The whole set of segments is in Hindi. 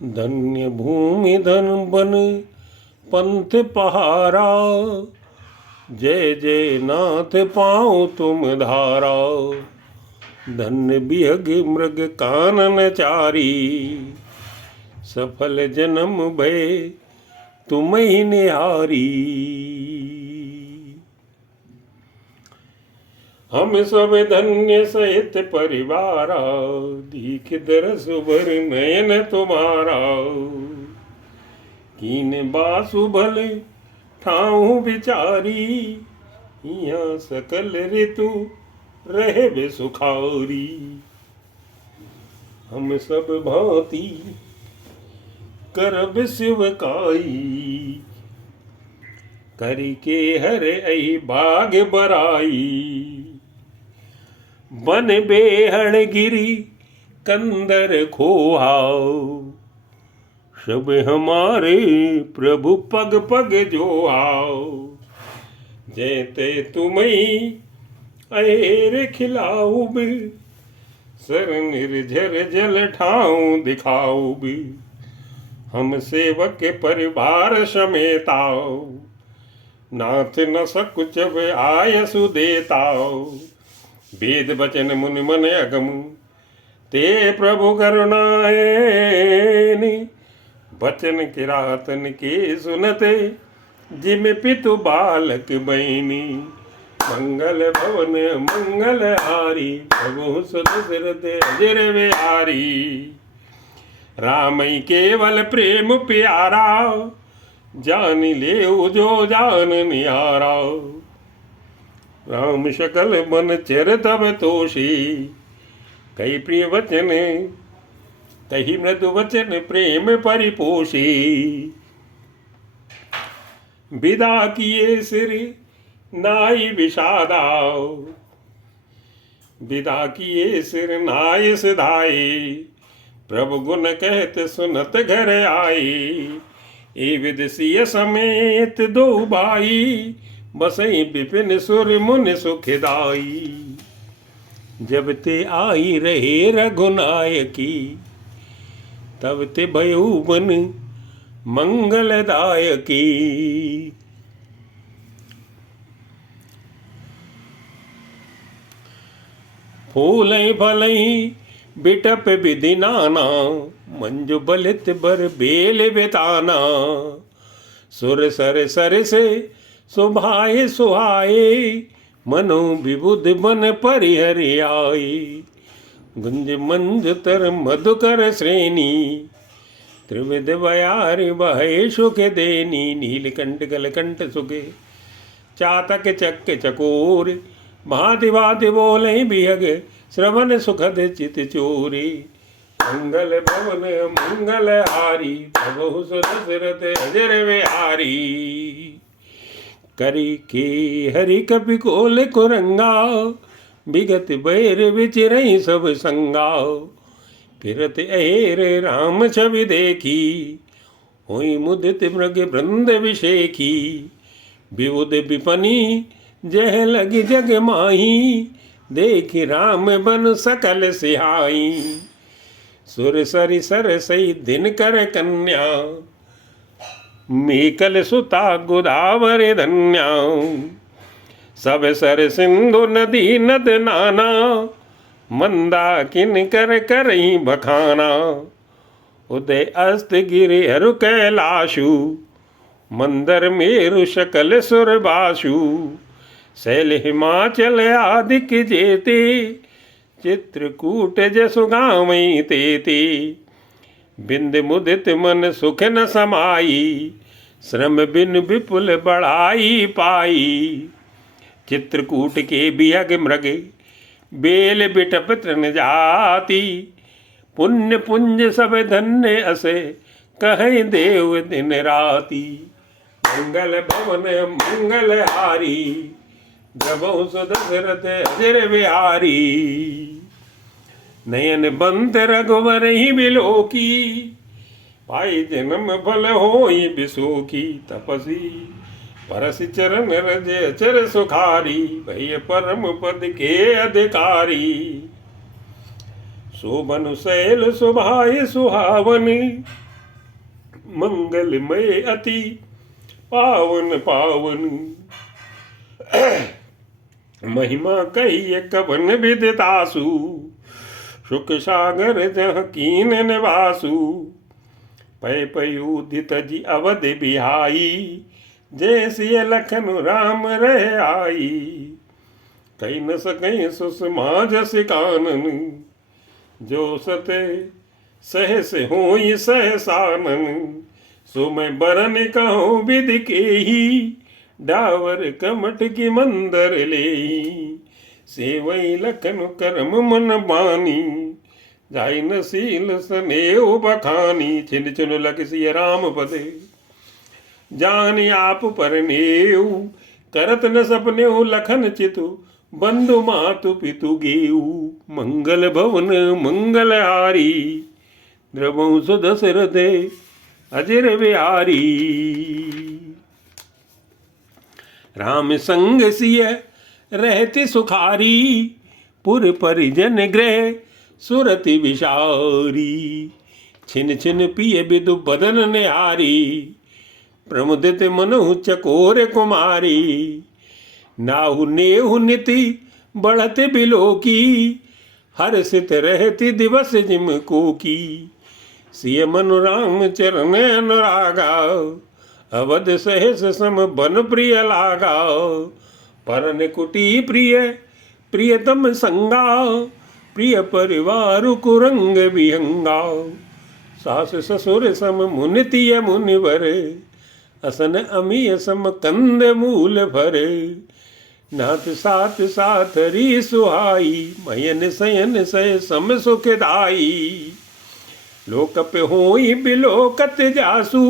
धन्य भूमि धन बन पंथ पहारा, जय जय नाथ पाओ तुम धारा। धन्य बिहग मृग कानन चारी, सफल जन्म भय तुम ही निहारी। हम सब धन्य सहित परिवारा, दीख दरस भर नयन तुम्हारा। कीन बासु भल ठाऊ विचारी, यहाँ सकल ऋतु रहे बे सुखारी। हम सब भांति करब शिवकाई, करी के हर ऐ बाग बराई। बन बेहड़ गिरी कंदर खोहाओ, सब हमारे प्रभु पग पग जो आओ। जैते तुम्हें अरे खिलाऊ भी, सर निर्झर जल ठाऊ दिखाऊ भी। हम सेवक के परिवार समेताओ, नाथ न सकुचब आयसु देताओ। वेद वचन मुनि मन अगम, ते प्रभु करुणाए। वचन किरातन के सुनते, जिम पितु बालक बहिनी। मंगल भवन मंगल हारी, प्रभु सुदशरथ अजर विहारी। राम केवल प्रेम प्यारा, जान ले जो जान निहारा। राम शकल मन चर तब तोषी, कई प्रिय वचन तही मृदु वचन प्रेम परिपोषी। विदा किए सिर नाई विषादाओ, विदा किए सिर नाय सिधाई। प्रभु गुण कहत सुनत घर आई, ए विदसिय समेत दो भाई। बसई विपिन सुर मुन सुखदाई, जब ते आई रहे रघुनायकी। तब ते भयउ बन मंगलदायकी। फूलई फलई बिटप विधि नाना, मंजु बलित बर बेल बेताना। सुर सर सर से सुभाए सुहाए, मनो विबुध मन परिहरियाई। गुंज मंज तर मधुकर श्रेणी, त्रिविध बयारि बहे सुख देनी। नीलकंठ गलकंठ सुखे, चातक चक्क चकोर। भांति भांति बोले बिहग, श्रवण सुखद चित चोरी। मंगल भवन मंगल हारी, प्रभु सुदशरथ अजर विहारी। करी के हरि कपि कोल कुरंगा, विगत बैर विचरई सब संगाओ। फिरत अहेर राम छवि देखी, हुई मुदित मृग वृंद विषेखी। विबुध विपनी जह लगी जग माही, देख राम बन सकल सिहाई। सुर सरि सर सई दिन कर कन्या, मीकल सुता गोदावरी धन्या। सब सर सिंधु नदी नद नाना, मंदाकिन कर करई बखाना। उदय अस्त गिरि हरु कैलाशु, मंदर मेरु शकल सुर बाशु। शैल हिमाचल आदिक जेते, चित्रकूट जसु गावई तेते। बिंद मुदित मन सुख न समाई, श्रम बिन विपुल बढ़ाई पाई। चित्रकूट के बिहग मृग, बेल बिटप तृण जाति। पुण्य पुंज सब धन्य असे, कहे देव दिन राति। मंगल भवन मंगल हारी, प्रभु सुदशरथ अजर विहारी। नयन बंत रघुवर ही बिलोकी, पाई जन्म फल होई बिसोकी। तपसी परस चरण रज अचर सुखारी, भय परम पद के अधिकारी। शोभन शैल सुभाय सुहावनी, मंगलमय अति पावन पावन। महिमा कही कवन विदितासु, सुख सागर जह कीन निवासु। पै पयूदित जी अवध बिहाई, जैसी लखन राम रह आई। कही न सके सुषमा जस कानन, जो सते सहस होई सहसानन। सो मैं बरन कहूँ विधि के ही, डावर कमट की मंदर ले। सेवई लखन करम मन बानी, जाय न सील स्नेह बखानी। छिन चुन लख सिय राम पदे, जान आप पर नेऊ। करत न सपनेऊ लखन चितु, बंधु मातु पितु गेऊ। मंगल भवन मंगल हारी, द्रवंश दशरथे अजर बिहारी। राम संग सिय रहते सुखारी, पुर परिजन गृह सुरति विशारी। छिन छिन पिय बिदु बदन निहारी, प्रमुदित मनहु चकोर कुमारी। नाहु नेहु नीति बढ़त बिलोकी, हर्षित रहती दिवस जिम को की। सिय मनु राम चरण अनुरागा, अवध सहस सम बन प्रिय लागा। परन कुटी प्रिय प्रियतम संगा, प्रिय परिवार कुरंग विहंगा। सास ससुर सम मुनितिय मुनिवर, असन अमीय सम कंद मूल भर। नाथ साथ साथरी सुहाई, मयन सयन सय सम सुखदाई। लोक पे होई बिलोकत जासु,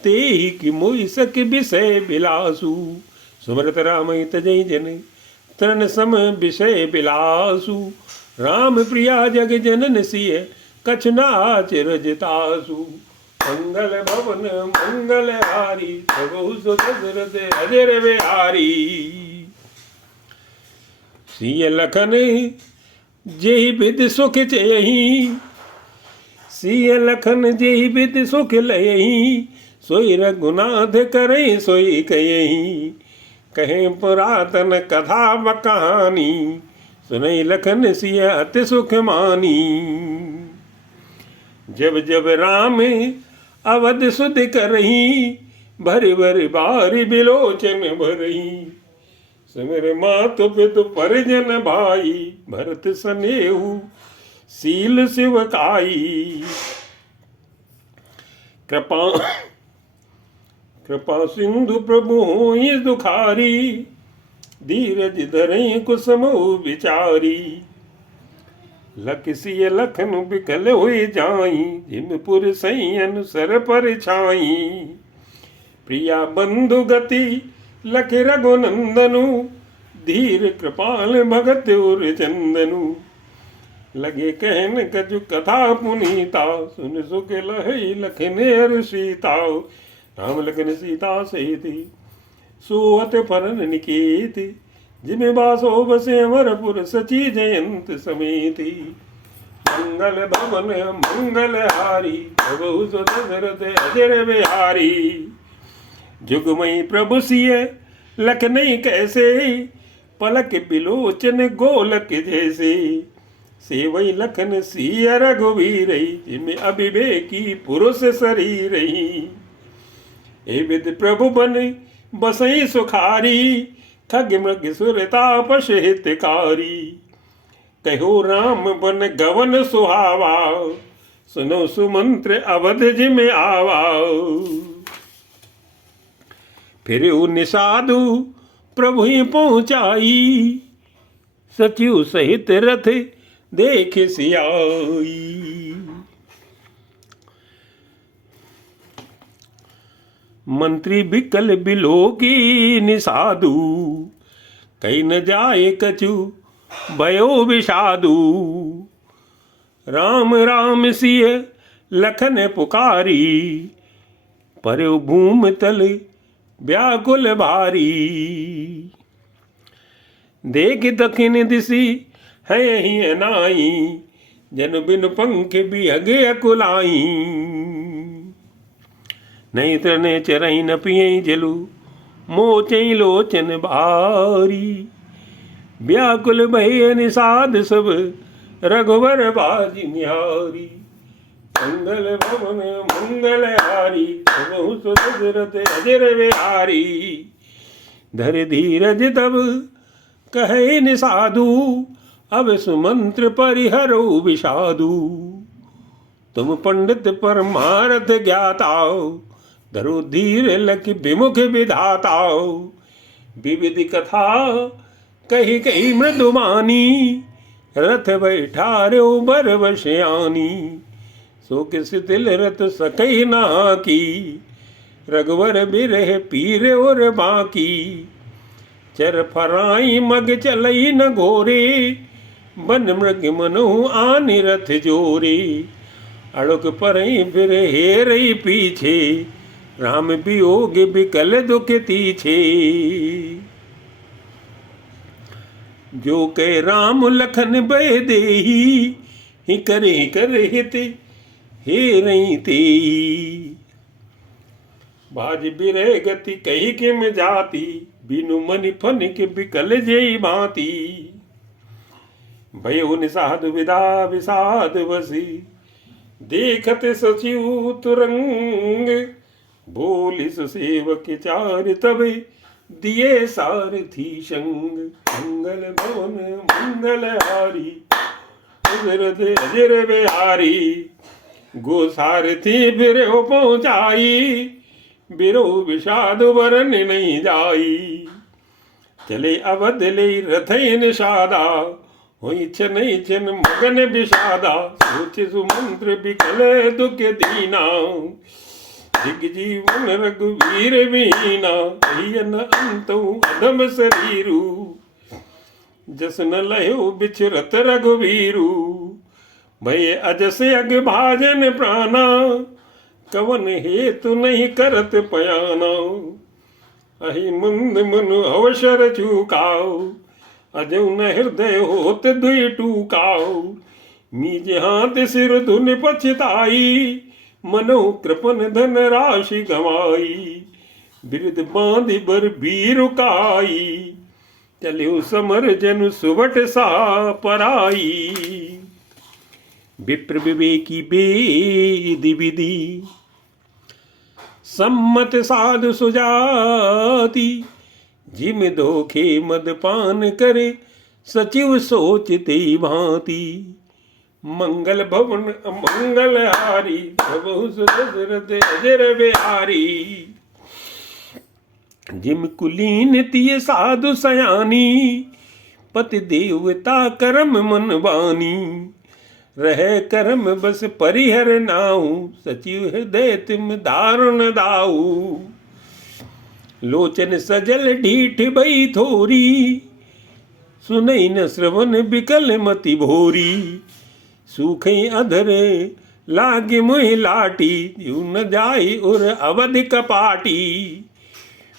तेहि की मोहि सक विषय बिलासु। सुमरत राम तजय जन, तरण सम विषय बिलासु। राम प्रिया जग जनन सिय, कछ नाच रजतासु। मंगल भवन मंगल हारी, प्रभु सुदशरथ अजर बिहारी। सिय लखन जेहि विधि सुख चयहि, सिय लखन जेहि विधि सुख लयहि। सोई रघुनाथ करहि सोई कयहि, कहें पुरातन कथा बकहानी। सुनई लखन सिय अति सुख मानी। जब जब राम अवध सुध करही, भरि भरि बारि बिलोचन भरही। सिमर मातु पितु परिजन भाई, भरत सनेहु सील शिवकाई। कृपा सिंधु प्रभु होई दुखारी, धीरज धरई कुसुम विचारी। लख सिय लखन बिकल हुई जाई, जिमपुर सैयन सर पर छाई। प्रिया बंधु गति लख रघुनंदनु, धीर कृपाल भगत उर चंदनु। लगे कहन कछु कथा पुनीता, सुन सुख लहई लखन हर सीता। राम लखन सीता सहित सोअत परन निकेत, जिमे बासो बसे अमरपुर सची जयंत समेति। मंगल भवन मंगल हारी, प्रभु सुदशरथ अजर बिहारी। जुगमई प्रभु सिय लखनई कैसे, पलक बिलोचन गोलक जैसे। सेवई लखन सिय रघुवीर, जिमे अविवेकी पुरुष शरीर। ए विद प्रभु बन बसई सुखारी, खग मृग सुरताप हितकारी। कहो राम बन गवन सुहावा, सुनो सुमंत्र अवध जिम आवा। फिर निषादु प्रभु ही पहुँचाई, सचिव सहित रथ देख सियाई। मंत्री बिकल बिलोकी निषादु, कहीं न जाए कछु भयो विषादु। राम राम सिय लखन पुकारी, पर्यो भूम तल व्याकुल भारी। देख दखिन दिसी है ही अनाई, जन बिन पंख बिहग अकुलाई। नहीं त्रने चरई न पियई जलू मोचई लोचन भारी। व्याकुल भय निषाद सब रघुवर बाजी निहारी। मंगल भवन मंगल हारी प्रभु सुदशरथ अजर बिहारी। धर धीरज तब कहे निषादु अब सुमंत्र परिहरो विषादु। तुम पंडित परमार्थ ज्ञाताओ धरो धीर लख विमुख विधाताओ। विविध कथा कही कही मृदुमानी रथ बैठार्यो बरवश्यानी। सो किस दिल रत सकई ना की रघुवर बिरह पीर और बाकी। चर फराई मग चलई न घोरे बन मृग मनु आनि रथ जोरे। अड़ुक परई फिर हेरई पीछे राम वियोग बिकल दुख तीछे। जो कह राम लखन बह देही ही करे हित हे रही तेई। बाज बिरह गति कही के में जाती बिनु मनि फन के बिकल जेई भांति। भयो निषाद विदा विषाद वसी देखत सचिव तुरंग। बोली सुसेवक चार तब दिए सारथी संग। मंगल भवन मंगल हारी दशरथ अजर बिहारी। गो सारथी फिर हो पहुँचाई बिरो विषाद वरन नहीं जाई। चले अवध ले रथै निषादा हुई छन छन मगन विषादा। सोच सुमंत्र बिकल दुख दीना दिग्जीवन रघुवीर वीना। न अंत अधम शरीरु जस न लयो बिचरत रघुवीरु। भय अजस अग भाजन प्राणा कवन हेतु नहीं करत पयाना। अहि मंद मनु अवसर चूकाओ अजौ न हृदय होत दुई टूकाओ। मीज हाथ सिर धुन पछताई मनो कृपन धन राशि गवाई। बिरद बांधि बर बीरुकाई चल्यो समर जनु सुवट सा पराई। विप्र विवेकी वेद विधि सम्मत साधु सुजाति। जिम धोखे मदपान करे सचिव सोचते भांति। मंगल भवन मंगल हारी प्रभु दशरथ अजर बिहारी। जिम कुलीन तिय साधु सयानी पति देवता करम मन बानी। रह करम बस परिहर नाऊ सचिव हृदय तिम दारुण दाऊ। लोचन सजल ढीठ बई थोरी सुनई न श्रवण बिकल मति भोरी। सूखई अधर लागे मुहि लाटी यू न जाई उर अवध कपाटी।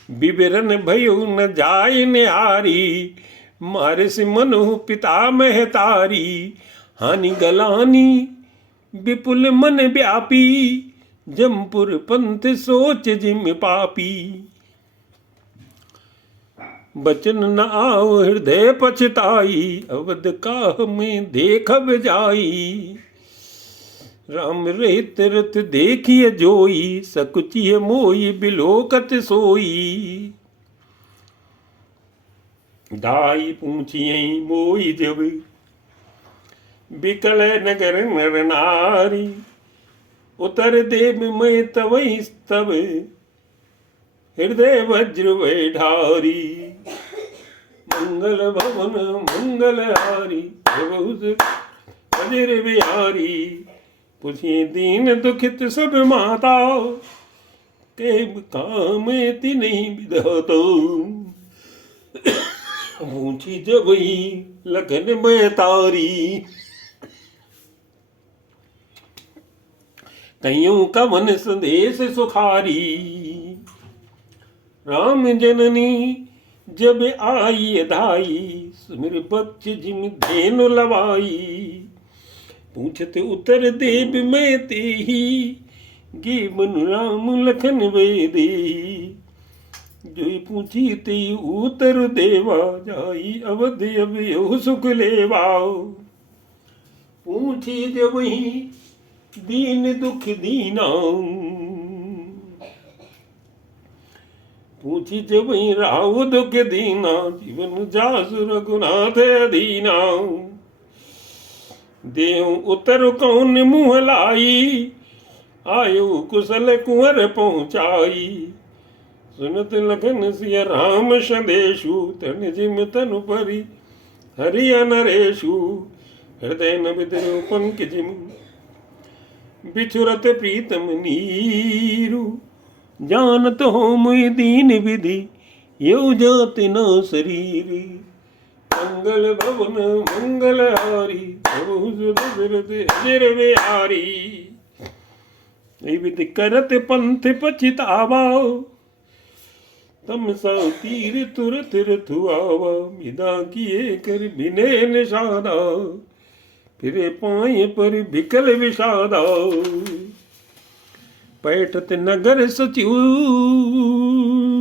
बिबरन भयो न जाय निहारी मारिस मनु पिता महतारी। हानि गलानी विपुल मन व्यापी जमपुर पंथ सोच जिम पापी। बचन न आओ हृदय पछताई अवध काह में देखब जाई। राम रहित रथ देखिए जोई सकुचिय मोई बिलोकत सोई। दाई पूछियई मोई जब बिकल नगर नर नारी। उतर देव मैं तवई तब हृदय वज्र वैढारी। मंगल भवन मंगल हारी अजर बिहारी। पुछिए दीन दुखित सब माता के काम नहीं विधाता। ऊंची जबई लगन में तारी। कईयों कवन संदेश सुखारी। राम जननी जब आई धाई सुमिर बक्ष जिम धेनु लवाई। पूछत उत्तर देव में तेही गे बन राम लखन बेदे। जोई पूछी ते उतर देवा, जाई अवध अब यो सुख लेवा। पूछी जब ही दीन दुख दीना, पूछी जब ही राव दुख दीना। जीवन जासु रघुनाथ दीना। देव उतर कौन मुँह लाई, आयु कुशल कुंवर पहुँचाई। सुनत लखन सिय राम संदेशु, तन जिम तनु परि हरिय नरेशु। हृदय न बिदरो पंकजिम, बिछुरत प्रीतम नीरु। जानत हो मुई दीन विधि, यो जात न शरीर। मंगल भवन मंगल हारी, प्रभु दशरथ अजर बिहारी। विधि करत पंथ पछितावा, तम सा तीर तुरत रथुआवा। विदा किए कर बिने निषादा, फिरे पाए पर बिकल विषादा। पैठत नगर सचिव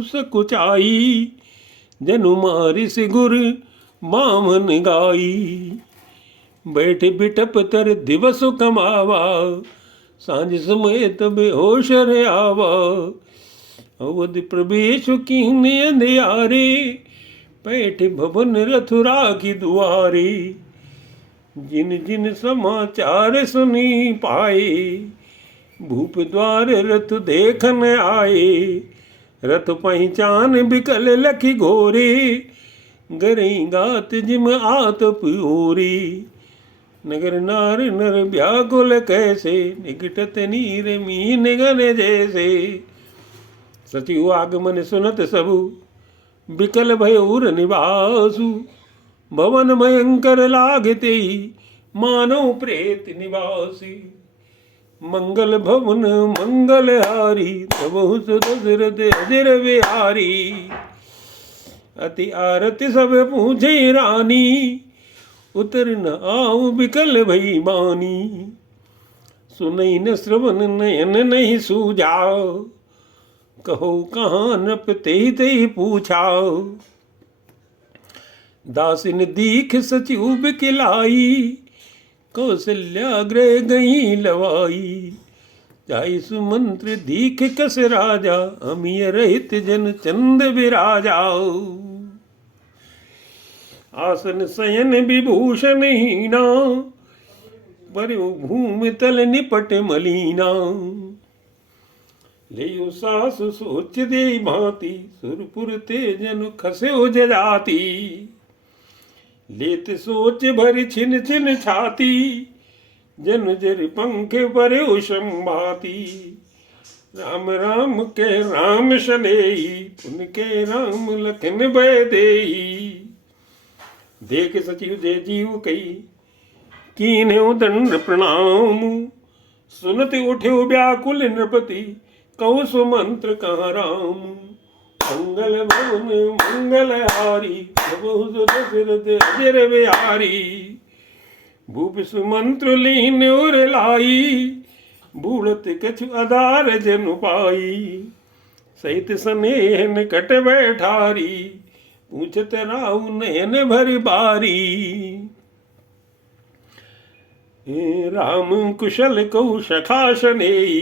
सकुचाई, जनु मारि सिगुर मामन गाई। बैठ बिटप तर दिवस कमावा, सांझ समय तब होश रे आवा। अवध प्रवेश कीने अंधियारे, पैठ भवन रथुरा की दुआरे। जिन जिन समाचार सुनी पाए, भूप द्वार रथ देखन आए। रथ पहचान बिकल लखी घोरे, गरई गात जिम आतप ओरे। नगर नार नर व्याकुल कैसे, निकटत नीर मीन गन जैसे। सचिव आगमन सुनत सबु, बिकल भयूर निवासु। भवन भयंकर लागते, मानव प्रेत निवासी। मंगल भवन मंगल हारी, प्रभु दशरथ अजर बिहारी। अति आरती सब पूछे रानी, उतर न आऊं बिकल भई मानी। सुनई न श्रवण नयन नहीं सूझाओ, कहो कहाँ नपते ते पूछाओ। दासिन दीख सचिव बिकलाई, कौशल्या गृह गई लवाई। जाई सुमंत्र दीख कस राजा, अमीय रहित जन चंद विराजाओ। आसन शयन विभूषण हीना, पर भूमि तल निपट मलीना। ले सासु सोच दे भांति, सुरपुर ते जन खस्यो जजाती। लेत सोच भर छिन छिन छाती, जन जर पंख पर संभाती। राम राम के राम सनेही, उनके राम लखन भय देही। देख सचिव जय जीव कई, कीन्हु दंड प्रणाम। सुनत उठ्यो व्याकुल नृपति, कहु सुमंत्र कहाँ राम। मंगल भवन मंगल हारी, प्रभु दशरथ अजर बिहारी। भूप सुमंत्र लीन उर लाई, बूढ़त कछु आधार जनु पाई। सहित स्नेह निकट बैठारी, पूछत राउ नयन भर बारी। राम कुशल कहु सखा सनेही,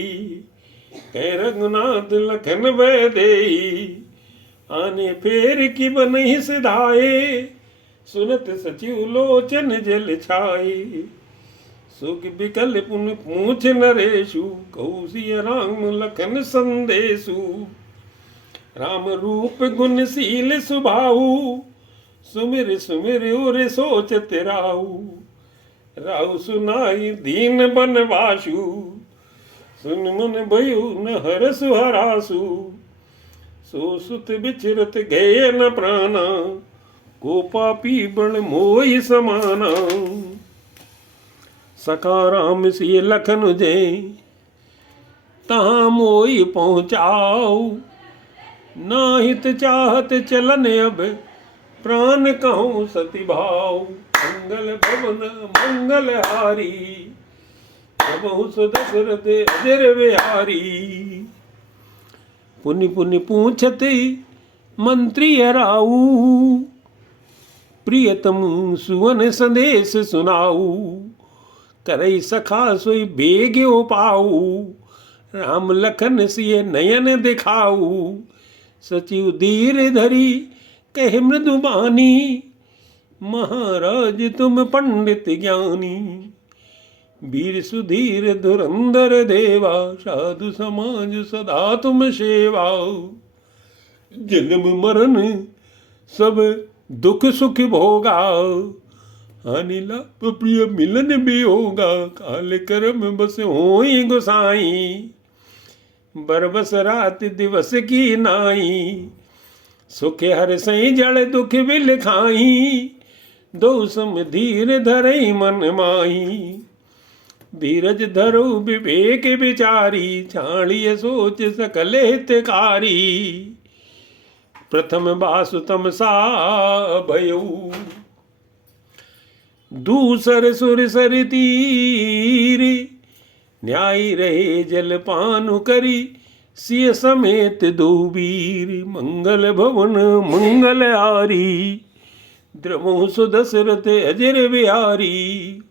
कह रघुनाथ लखन भय देही। आने फेर की बनहि सिधाए, सुनत सचिव लोचन जल छाए। सुख बिकल पुन पूछ नरेशु, कहु सिय राम लखन संदेशु। राम रूप गुण शील सुभाऊ, सुमिर सुमिर उर सोचत राऊ। राऊ सुनाई दीन बनवासु, सुन मन भयो न हरसु हरासु। सो सुत बिचरत गए न प्राणा, को पापी बण मोहि समाना। सखा राम सिय लखन जे, तहाँ मोहि पहुँचाओ। नाहित चाहत चलन अब, प्राण कहूँ सति भाव। मंगल भवन मंगल हारी, बहु सो दशरथ अजर बिहारी। पुनि पुनि पूछत मंत्री राऊ, प्रियतम सुवन संदेश सुनाऊ। करई सखा सोई बेग्यो पाऊ, राम लखन सिय नयन दिखाऊ। सचिव धीर धरी कहे मृदु बानी, महाराज तुम पंडित ज्ञानी। वीर सुधीर धुरंधर देवा, साधु समाज सदा तुम सेवा। जन्म मरण सब दुख सुख भोगा, हानि लाभ प्रिय मिलन भी होगा। काल कर्म बस होई गोसाई, बरबस रात दिवस की नाई। सुख हर सही जड़ दुख बिल खाई, दो सम धीर धरई मन माही। धीरज धरो विवेक विचारी, छाणिय सोच सकल हितकारी। प्रथम बासु तमसा भयऊ, दूसर सुर सर तीर। न्याय रहे जलपानु करी, सिय समेत दो वीर। मंगल भवन मंगल हारी, द्रमो सो दशरथ अजर बिहारी।